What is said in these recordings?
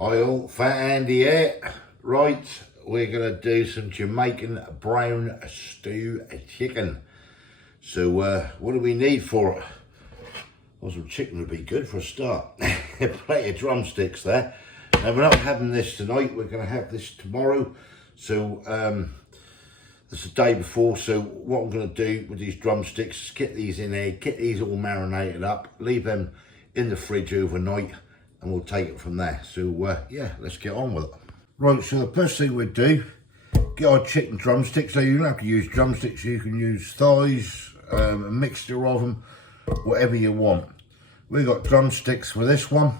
Hi all, Fat Andy here. Right, we're going to do some Jamaican brown stew chicken. So what do we need for it? Well, some chicken would be good for a start. Plenty of drumsticks there. Now we're not having this tonight, we're going to have this tomorrow. So this is the day before, so what I'm going to do with these drumsticks is get these in there, get these all marinated up, leave them in the fridge overnight, and we'll take it from there. So yeah, let's get on with it. Right, so the first thing we'll do, get our chicken drumsticks. So you don't have to use drumsticks, you can use thighs, a mixture of them, whatever you want. We've got drumsticks for this one.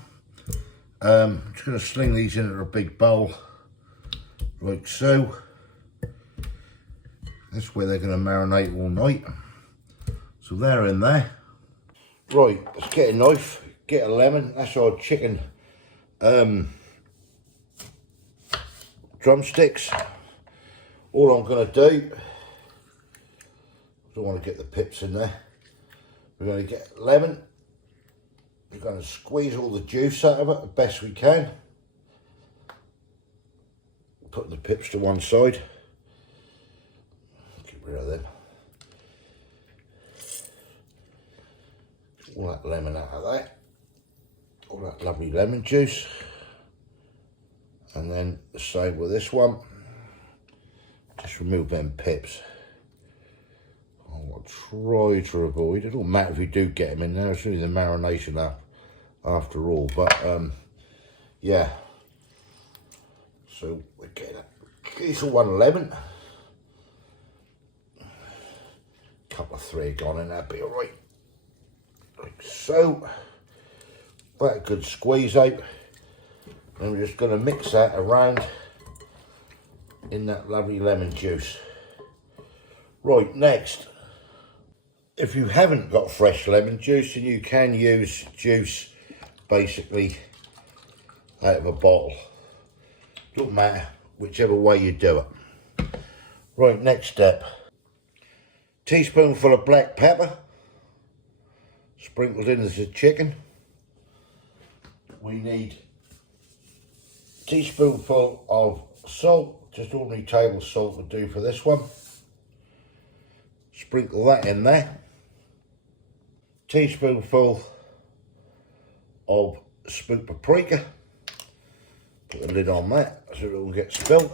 I'm just going to sling these into a big bowl, like so. That's where they're going to marinate all night. So they're in there. Right, let's get a knife, get a lemon. That's our chicken drumsticks. All I'm going to do, I don't want to get the pips in there. We're going to get lemon. We're going to squeeze all the juice out of it the best we can. Put the pips to one side. Get rid of them. All that lemon out of that. All that lovely lemon juice. And then the same with this one. Just remove them pips. I'll try to avoid it. It don't matter if you do get them in there, it's only the marination after all. But yeah. So we're getting it's all one lemon. Couple of three gone in, that'd be alright. Like so. Quite a good squeeze out. And we're just going to mix that around in that lovely lemon juice. Right, next, if you haven't got fresh lemon juice, then you can use juice basically out of a bottle. Don't matter, whichever way you do it. Right, next step. Teaspoonful of black pepper, sprinkled in as the chicken. We need a teaspoonful of salt, just ordinary table salt would do for this one. Sprinkle that in there. Teaspoonful of smoked paprika. Put the lid on that so it won't get spilt.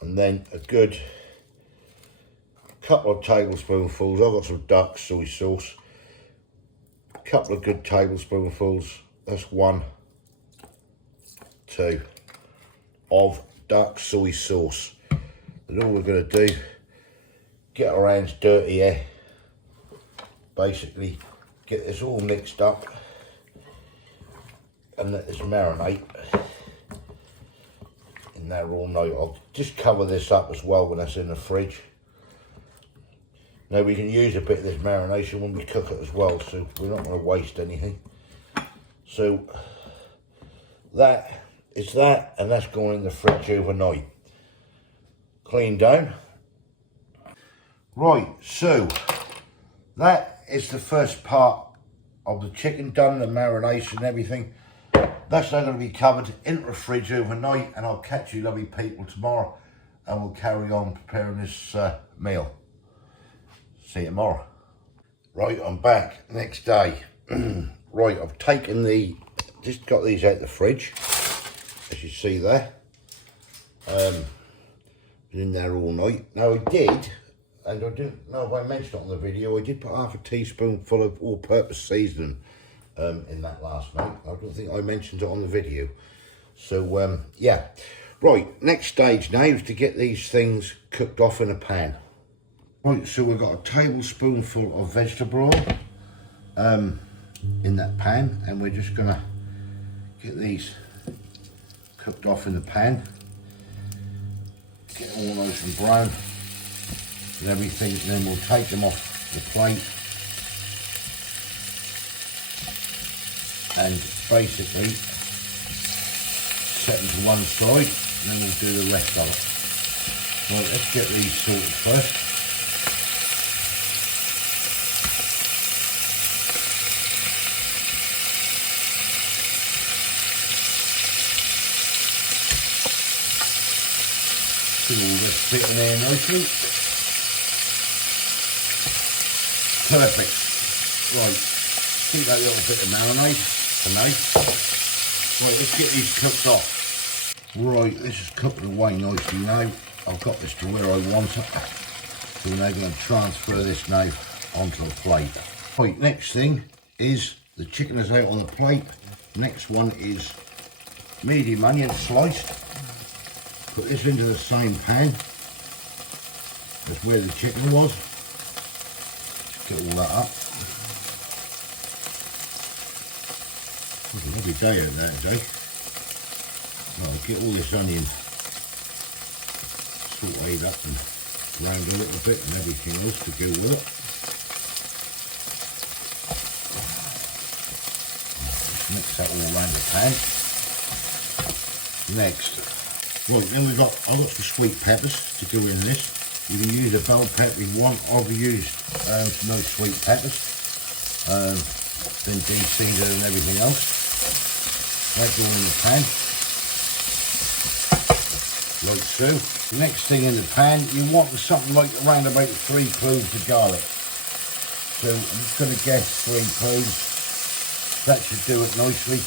And then a good couple of tablespoonfuls. I've got some dark soy sauce. A couple of good tablespoonfuls. That's 1, 2 of dark soy sauce. And all we're going to do, get our hands dirty here. Basically, get this all mixed up and let this marinate in there all night. I'll just cover this up as well when that's in the fridge. Now we can use a bit of this marination when we cook it as well, so we're not going to waste anything. So that is that, and that's going in the fridge overnight. Clean down. Right, so that is the first part of the chicken done, the marination and everything. That's now going to be covered into the fridge overnight, and I'll catch you lovely people tomorrow and we'll carry on preparing this meal. See you tomorrow. Right, I'm back next day. Right, I've taken just got these out of the fridge, as you see there. Been in there all night. Now I did, and I didn't know if I mentioned it on the video, I did put half a teaspoonful of all-purpose seasoning in that last night. I don't think I mentioned it on the video. So yeah. Right, next stage now is to get these things cooked off in a pan. Right, so we've got a tablespoonful of vegetable oil in that pan, and we're just gonna get these cooked off in the pan. Get all nice and brown and everything, and then we'll take them off the plate and basically set them to one side, and then we'll do the rest of it. Right, let's get these sorted first. Should all just fit in there nicely. Perfect. Right, keep that little bit of marinade for now. Right, let's get these cooked off. Right, this is cooked away nicely now. I've got this to where I want it. So we're now going to transfer this now onto a plate. Right, next thing is the chicken is out on the plate. Next one is medium onion sliced. Put this into the same pan as where the chicken was. Get all that up. It's a lovely day out there today. Right, get all this onion sauteed up and round a little bit and everything else to go with it. Just mix that all around the pan. Next, right, then I've got some sweet peppers to go in this. You can use a bell pepper if you want. I've used no sweet peppers, then de-seeded and everything else. That's all in the pan, like so. Next thing in the pan, you want something like around about 3 cloves of garlic. So I'm just going to guess 3 cloves. That should do it nicely.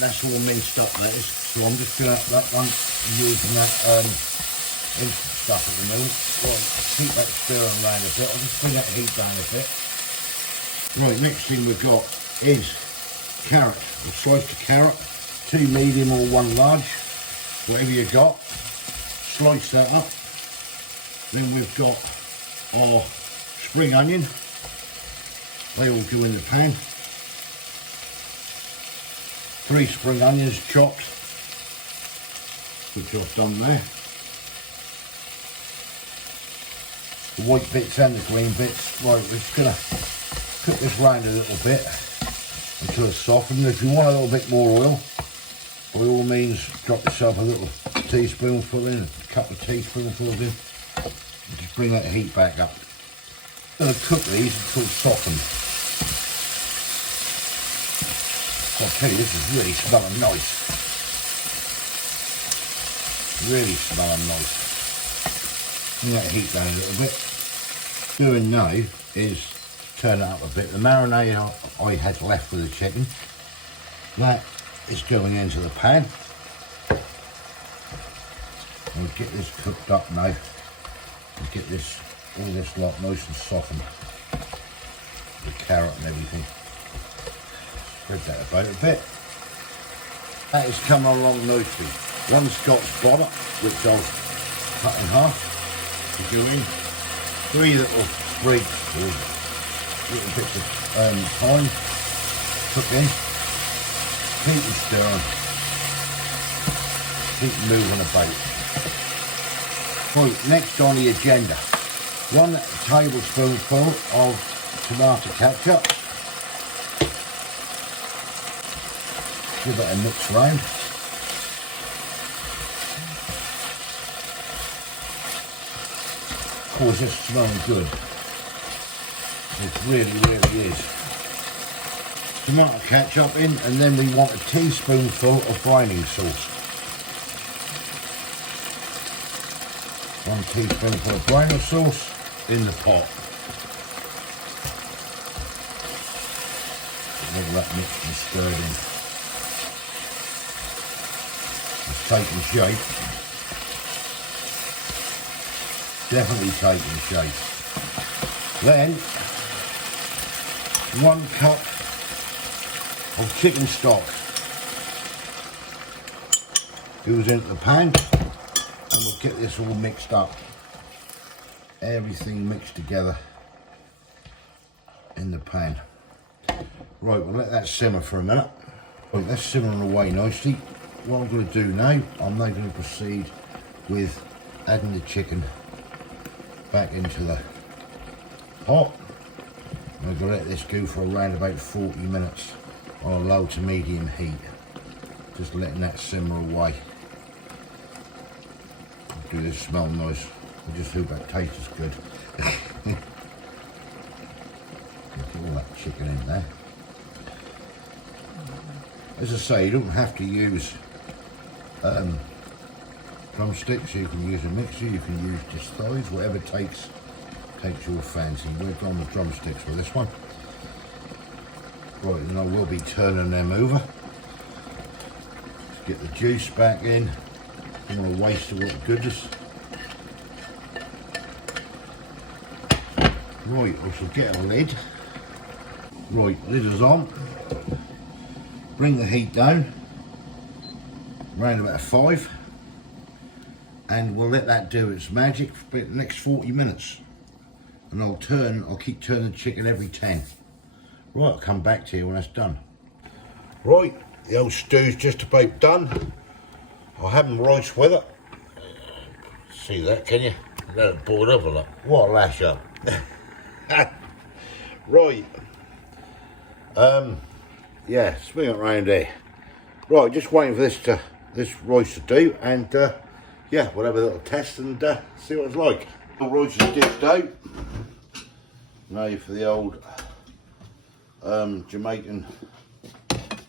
That's all minced up, that is. So I'm just going to that one using that instant stuff at the moment. Right, keep that stirring around a bit. I'll just bring that heat down a bit. Right, next thing we've got is carrot. We've sliced a carrot, 2 medium or 1 large, whatever you got. Slice that up. Then we've got our spring onion. They all go in the pan. 3 spring onions chopped, which I've done there. The white bits and the green bits. Right, we're just going to cook this round a little bit until it's softened. If you want a little bit more oil, by all means drop yourself a little teaspoonful in, a couple of teaspoonfuls in, and just bring that heat back up. I'm going to cook these until softened. I'll tell you, this is really smelling nice. Really smelling nice. Bring that heat down a little bit. Doing now is turn it up a bit. The marinade I had left with the chicken, that is going into the pan. I'll get this cooked up now and get this all this lot nice and softened. The carrot and everything. Spread that about a bit. That is coming along nicely. 1 Scotch bonnet, which I'll cut in half to go in. 3 little sprigs or little bits of thyme, cook in. Keep them stirring. Keep moving about. Right, next on the agenda, 1 tablespoonful of tomato ketchup. Give it a mix round. Of course, it's smelling good. It really is. Tomato ketchup in, and then we want a teaspoonful of brining sauce. 1 teaspoonful of brining sauce in the pot. Let that mixed and stirred in. It's taking shape. Definitely taking shape. Then 1 cup of chicken stock goes into the pan, and we'll get this all mixed up. Everything mixed together in the pan. Right, we'll let that simmer for a minute. Right, that's simmering away nicely. What I'm going to do now, I'm now going to proceed with adding the chicken back into the pot. I'm going to let this go for around about 40 minutes on a low to medium heat. Just letting that simmer away. Do this smell nice. I just hope that tastes good. Get all that chicken in there. As I say, you don't have to use drumsticks. You can use a mixer, you can use just thighs, whatever takes your fancy. We're going with drumsticks for this one. Right, and I will be turning them over. Let's get the juice back in. Don't want to waste all the goodness. Right, I shall get a lid. Right, lid is on. Bring the heat down, around about 5, and we'll let that do its magic for the next 40 minutes. And I'll keep turning the chicken every 10. Right, I'll come back to you when that's done. Right, the old stew's just about done. I'll have them rice with it. See that, can you? Let it boil over like. What a lash up. Right. Yeah, swing it around there. Right, just waiting for this rice to do, and yeah, we'll have a little test and see what it's like. The rice is dipped out. Now for the old Jamaican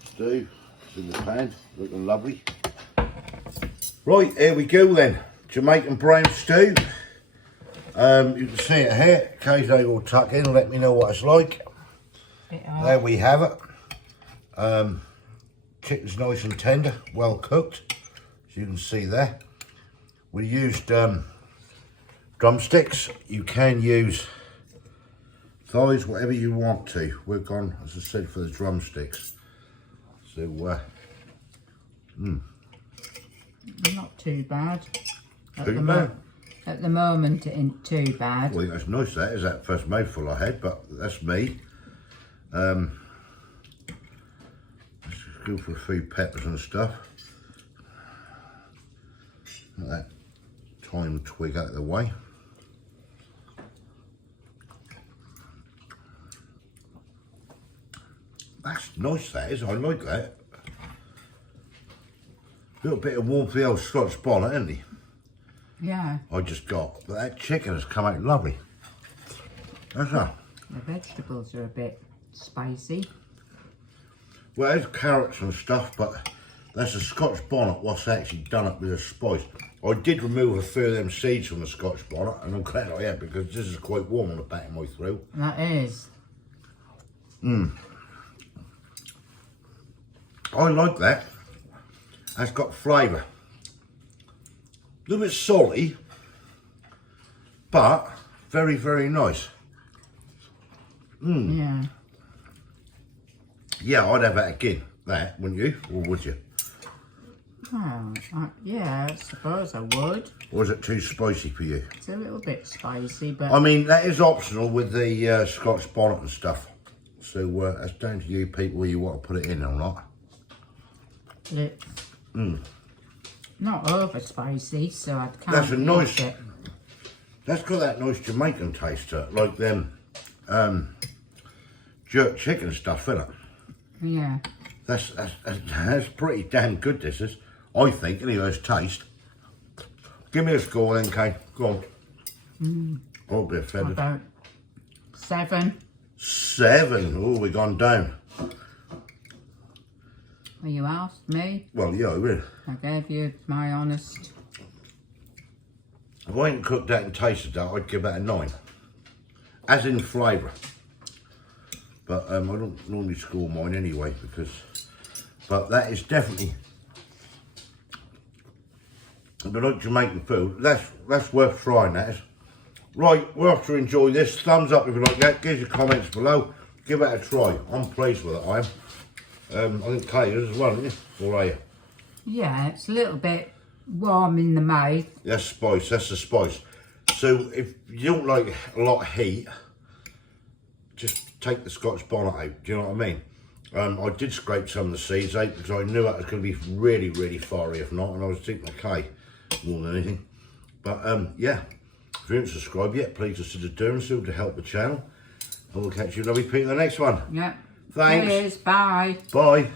stew. It's in the pan, looking lovely. Right, here we go then. Jamaican brown stew. You can see it here. Occasionally will tuck in, let me know what it's like. There we have it. Chicken's nice and tender, well cooked, as you can see there. We used drumsticks. You can use thighs, whatever you want to. We've gone, as I said, for the drumsticks. So, not too bad. Too bad? At the moment, it ain't too bad. Well, that's nice, that is that first mouthful I had, but that's me. Let's just go for a few peppers and stuff. Get that thyme twig out of the way. That's nice, that is. I like that. A little bit of warmth for the old Scotch bonnet, isn't he? Yeah. I just got, but that chicken has come out lovely. That's that. The vegetables are a bit spicy. Well, there's carrots and stuff, but that's a Scotch bonnet what's actually done it with a spice. I did remove a few of them seeds from the Scotch bonnet, and I'm glad I have, because this is quite warm on the back of my throat. That is. I like that. That's got flavour. A little bit salty, but very, very nice. Yeah. Yeah, I'd have that again, that, wouldn't you? Or would you? Oh, yeah, I suppose I would. Or is it too spicy for you? It's a little bit spicy, but... I mean, that is optional with the Scotch bonnet and stuff. So that's down to you people whether you want to put it in or not. It's not over spicy, so I can't That's a nice... it. That's got that nice Jamaican taste to it, like them jerk chicken stuff, isn't it? Yeah. That's pretty damn good, this is. I think, anyway, it's taste. Give me a score then, Kate. Go on. Oh, a bit offended. About 7. 7. Oh, we've gone down. Well, you asked me. Well, yeah, I will. I gave you my honest. If I hadn't cooked that and tasted that, I'd give that a 9. As in flavour. But I don't normally score mine anyway, because... But that is definitely... If you like Jamaican food, that's worth trying, that is. Right, we'll have to enjoy this. Thumbs up if you like that. Give your comments below. Give it a try. I'm pleased with it, I am. I think Kate is as well, isn't you? Or are you? Yeah, it's a little bit warm in the mouth. That's spice, that's the spice. So if you don't like a lot of heat, just take the Scotch bonnet out, do you know what I mean? I did scrape some of the seeds out because I knew that was going to be really, really fiery if not, and I was thinking of Kate more than anything. But yeah, if you haven't subscribed yet, please consider doing so to help the channel. And we'll catch you lovely people in the next one. Yep. Thanks. Cheers, bye. Bye.